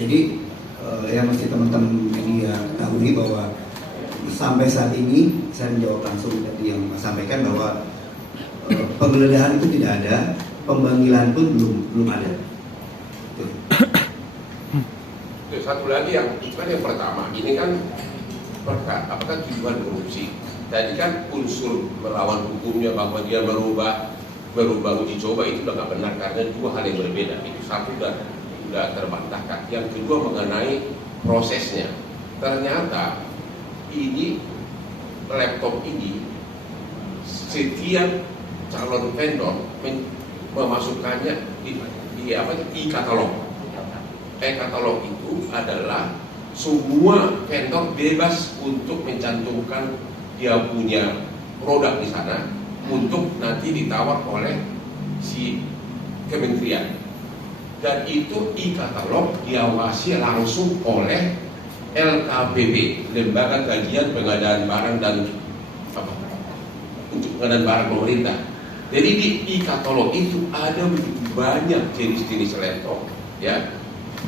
Jadi yang mesti teman-teman media ketahui bahwa sampai saat ini saya menjawab langsung tadi yang Mas sampaikan bahwa penggeledahan itu tidak ada, pemanggilan pun belum ada. Satu lagi yang pertama ini kan apakah tujuan korupsi? Tadi kan unsur melawan hukumnya bahwa dia merubah uji coba itu udah nggak benar karena dua hal yang berbeda. Itu satu udah terbantahkan. Yang kedua mengenai prosesnya. Ternyata ini laptop ini setiap calon vendor memasukkannya di e-katalog. E-katalog itu adalah semua vendor bebas untuk mencantumkan dia punya produk di sana untuk nanti ditawar oleh si kementerian. Dan itu e-katalog diawasi langsung oleh LKPP, Lembaga Kajian Pengadaan Barang dan untuk pengadaan barang pemerintah. Jadi di e-katalog itu ada begitu banyak jenis-jenis laptop, ya,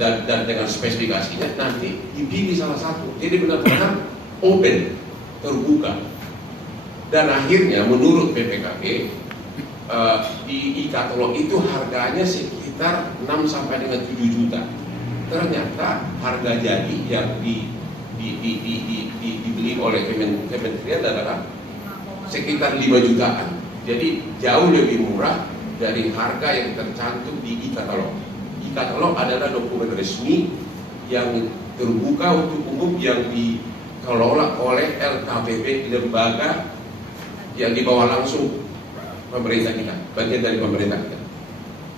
dan dengan spesifikasinya nanti dipilih salah satu. Jadi benar-benar open, terbuka. Dan akhirnya menurut BPKB di e-katalog itu harganya sekitar 6 sampai dengan 7 juta. Ternyata harga jadi yang dibeli oleh kementerian adalah sekitar 5 jutaan. Jadi jauh lebih murah dari harga yang tercantum di e-katalog. E-katalog adalah dokumen resmi yang terbuka untuk umum yang dikelola oleh LKPP, lembaga yang dibawa langsung pemerintah kita, bagian dari pemerintah kita.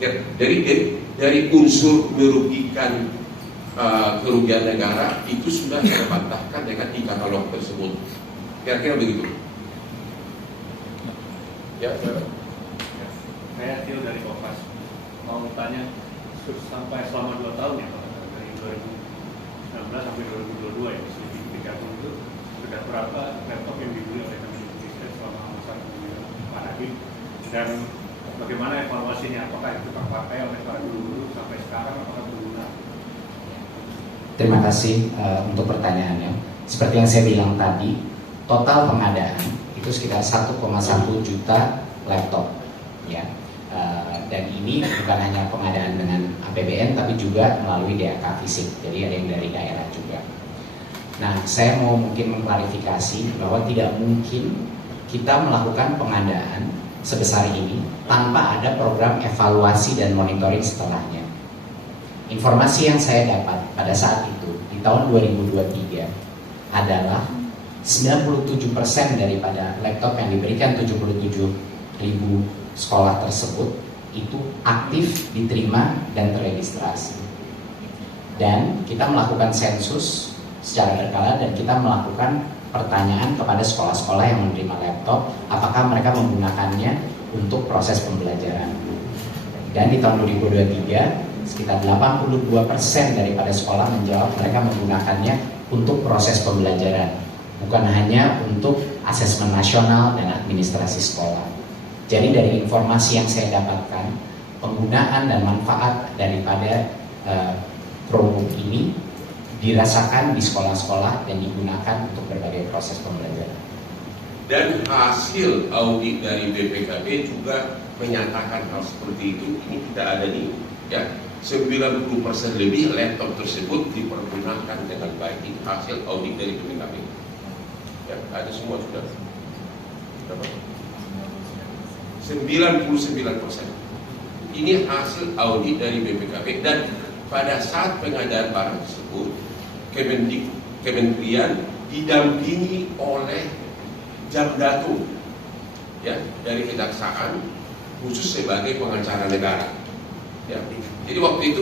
Ya, dari unsur merugikan kerugian negara itu sudah terbantahkan dengan e-katalog tersebut. Kira-kira begitu. Ya, saya Tio dari Kompas. Mau tanya, sampai selama 2 tahun ya Pak, dari 2019 sampai 2022 ya, di Jagung itu sudah berapa laptop yang dibeli oleh Kementerian selama masa Pak Nadiem, dan bagaimana evaluasinya? Apakah itu terpakai oleh para guru sampai sekarang, apakah berguna? Terima kasih untuk pertanyaannya. Seperti yang saya bilang tadi, total pengadaan itu sekitar 1,1 juta laptop, ya. Dan ini bukan hanya pengadaan dengan APBN, tapi juga melalui DAK fisik. Jadi ada yang dari daerah juga. Nah, saya mau mungkin mengklarifikasi bahwa tidak mungkin kita melakukan pengadaan sebesar ini tanpa ada program evaluasi dan monitoring setelahnya. Informasi yang saya dapat pada saat itu di tahun 2023 adalah 97% daripada laptop yang diberikan 77.000 sekolah tersebut itu aktif diterima dan terregistrasi. Dan kita melakukan sensus secara berkala dan kita melakukan pertanyaan kepada sekolah-sekolah yang menerima laptop, apakah mereka menggunakannya untuk proses pembelajaran. Dan di tahun 2023 sekitar 82% daripada sekolah menjawab mereka menggunakannya untuk proses pembelajaran, bukan hanya untuk asesmen nasional dan administrasi sekolah. Jadi dari informasi yang saya dapatkan, penggunaan dan manfaat daripada Chromebook ini dirasakan di sekolah-sekolah dan digunakan untuk berbagai proses pembelajaran. Dan hasil audit dari BPKB juga menyatakan hal seperti itu. Ini tidak ada nih, ya. 90% lebih laptop tersebut dipergunakan dengan baik. Ini hasil audit dari BPKB. Ya, ada semua sudah. Berapa? 99%. Ini hasil audit dari BPKB, dan pada saat pengadaan barang tersebut kementerian didampingi oleh Jamdatum, ya, dari kejaksaan khusus sebagai pengacara negara, ya. Jadi waktu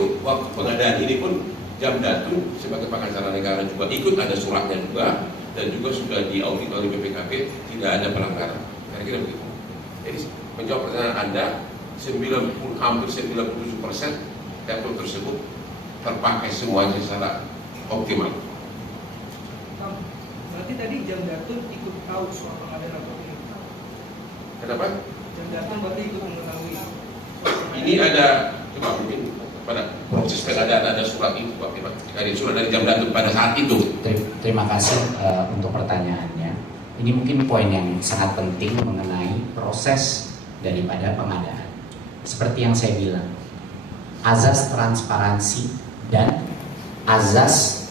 pengadaan ini pun Jamdatum sebagai pengacara negara juga ikut, ada suratnya juga, dan juga sudah diaudit oleh BPKB, tidak ada pelanggaran. Kira-kira begitu. Jadi menjawab pertanyaan Anda, hampir 97% laptop tersebut terpakai semuanya secara optimal. Berarti tadi Jamdatum ikut tahu soal pengadaan laptop ini. Kenapa? Jamdatum berarti ikut mengetahui. Ini ada, coba mungkin pada proses pengadaan ada surat itu Pak Firman, dari surat dari Jamdatun pada saat itu. Terima kasih untuk pertanyaannya. Ini mungkin poin yang sangat penting mengenai proses daripada pengadaan. Seperti yang saya bilang, azas transparansi dan azas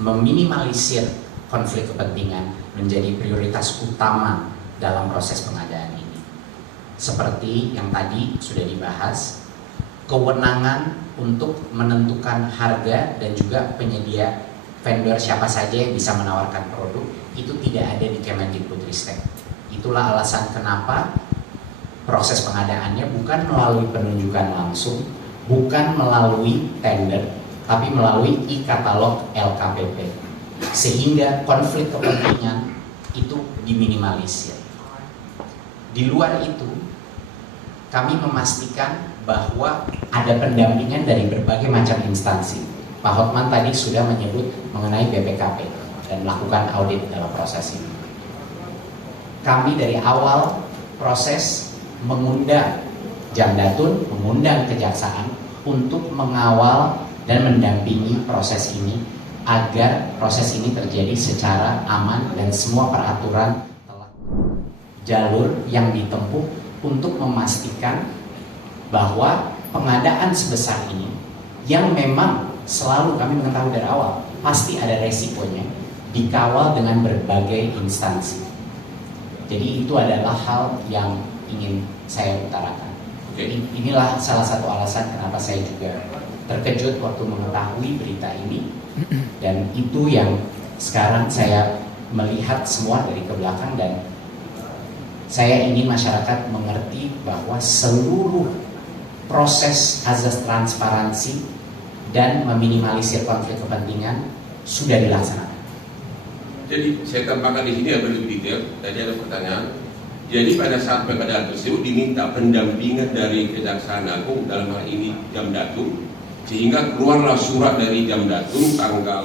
meminimalisir konflik kepentingan menjadi prioritas utama dalam proses pengadaan ini. Seperti yang tadi sudah dibahas, kewenangan untuk menentukan harga dan juga penyedia vendor siapa saja yang bisa menawarkan produk itu tidak ada di Kemendikbudristek. Itulah alasan kenapa proses pengadaannya bukan melalui penunjukan langsung, bukan melalui tender, tapi melalui e-katalog LKPP, sehingga konflik kepentingan itu diminimalisir. Di luar itu, kami memastikan bahwa ada pendampingan dari berbagai macam instansi. Pak Hotman tadi sudah menyebut mengenai BPKP dan melakukan audit dalam proses ini. Kami dari awal proses mengundang Jamdatun, mengundang Kejaksaan untuk mengawal dan mendampingi proses ini agar proses ini terjadi secara aman dan semua peraturan telah jalur yang ditempuh untuk memastikan bahwa pengadaan sebesar ini yang memang selalu kami mengetahui dari awal pasti ada resikonya, dikawal dengan berbagai instansi. Jadi itu adalah hal yang ingin saya utarakan. Inilah salah satu alasan kenapa saya juga terkejut waktu mengetahui berita ini, dan itu yang sekarang saya melihat semua dari ke belakang, dan saya ingin masyarakat mengerti bahwa seluruh proses azas transparansi dan meminimalisir konflik kepentingan sudah dilaksanakan. Jadi saya tambahkan di sini yang lebih detail. Tadi ada pertanyaan. Jadi pada saat pengadaan tersebut diminta pendampingan dari Kejaksaan Agung dalam hal ini Jamdatun, sehingga keluarlah surat dari Jamdatun tanggal